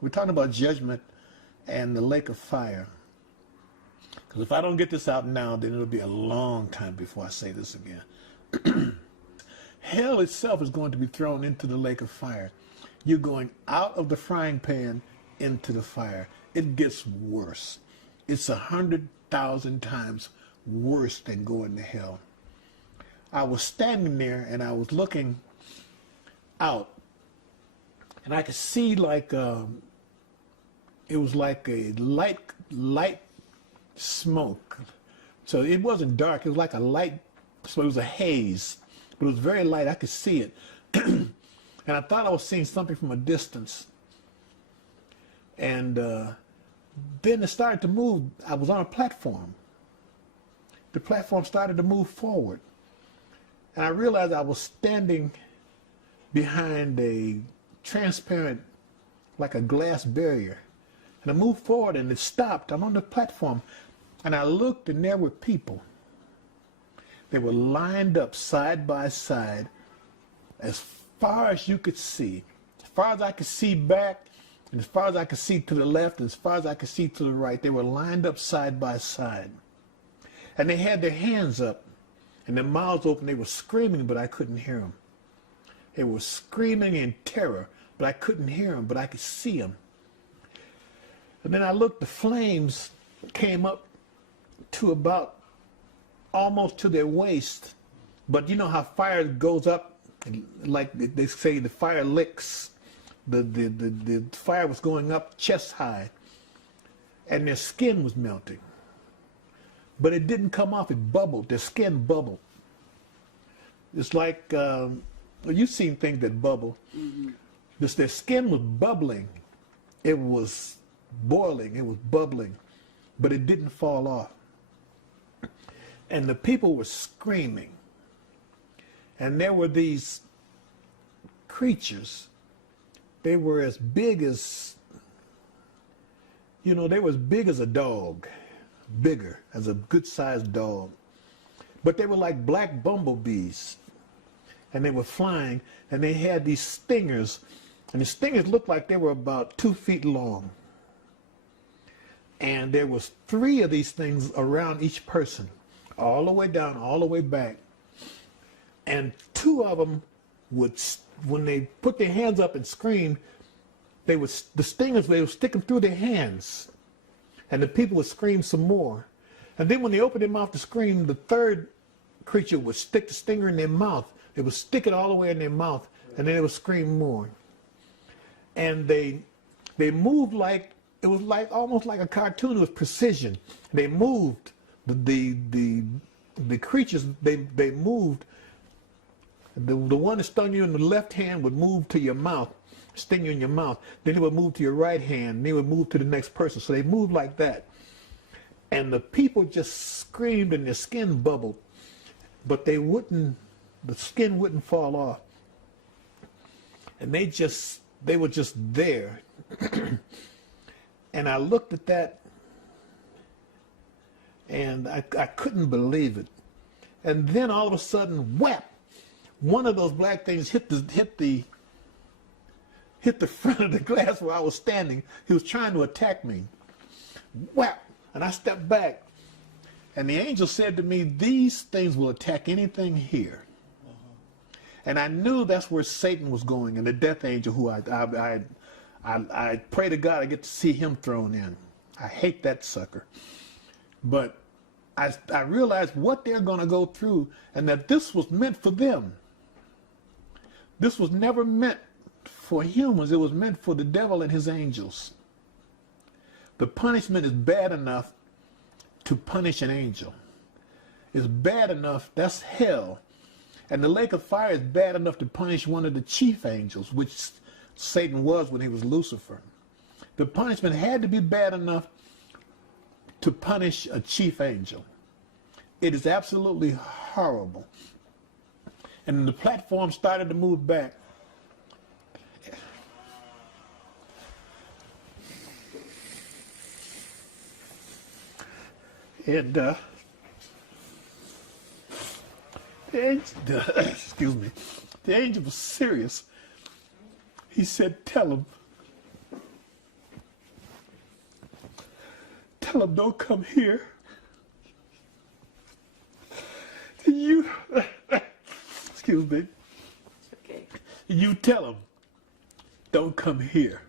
We're talking about judgment and the lake of fire. Because if I don't get this out now, then it'll be a long time before I say this again. Hell itself is going to be thrown into the lake of fire. You're going out of the frying pan into the fire. It gets worse. It's 100,000 times worse than going to hell. I was standing there and I was looking out, and I could see like it was like a light smoke. So it wasn't dark. It was like a light. So it was a haze, but it was very light. I could see it, and I thought I was seeing something from a distance. And then it started to move. I was on a platform. The platform started to move forward. And I realized I was standing behind a transparent, like a glass barrier. And I moved forward and it stopped. I'm on the platform. And I looked and there were people. They were lined up side by side as far as you could see. As far as I could see back, and as far as I could see to the left, and as far as I could see to the right, they were lined up side by side. And they had their hands up and their mouths open. They were screaming, but I couldn't hear them. They were screaming in terror, but I couldn't hear them, but I could see them. And then I looked, the flames came up to about almost to their waist. But you know how fire goes up, like they say the fire licks. The fire was going up chest high, and their skin was melting. But it didn't come off, it bubbled, their skin bubbled. It's like, you've seen things that bubble. Mm-hmm. Their skin was bubbling. It was boiling, it was bubbling, but it didn't fall off. And the people were screaming. And there were these creatures. They were as big as, they were as big as a dog. Bigger, as a good-sized dog. But they were like black bumblebees. And they were flying, and they had these stingers. And the stingers looked like they were about 2 feet long. And there was 3 of these things around each person, all the way down, all the way back. And 2 of them would, when they put their hands up and screamed, the stingers, they would stick them through their hands. And the people would scream some more. And then when they opened their mouth to scream, the 3rd creature would stick the stinger in their mouth. They would stick it all the way in their mouth, and then they would scream more. And they moved like, it was like almost like a cartoon with precision. They moved. The creatures, they moved. The one that stung you in the left hand would move to your mouth, sting you in your mouth. Then it would move to your right hand, and they would move to the next person. So they moved like that. And the people just screamed and their skin bubbled, but the skin wouldn't fall off. And they were just there. And I looked at that and I couldn't believe it. And then all of a sudden, whap! One of those black things hit the front of the glass where I was standing. He was trying to attack me. Whap! And I stepped back. And the angel said to me, these things will attack anything here. And I knew that's where Satan was going, and the death angel, who I pray to God I get to see him thrown in. I hate that sucker. But I realized what they're going to go through, and that this was meant for them. This was never meant for humans. It was meant for the devil and his angels. The punishment is bad enough to punish an angel. It's bad enough, that's hell. And the lake of fire is bad enough to punish one of the chief angels, which Satan was when he was Lucifer. The punishment had to be bad enough to punish a chief angel. It is absolutely horrible. And the platform started to move back. And excuse me, the angel was serious. He said, tell him tell them don't come here. You, excuse me. Okay. You tell them don't come here.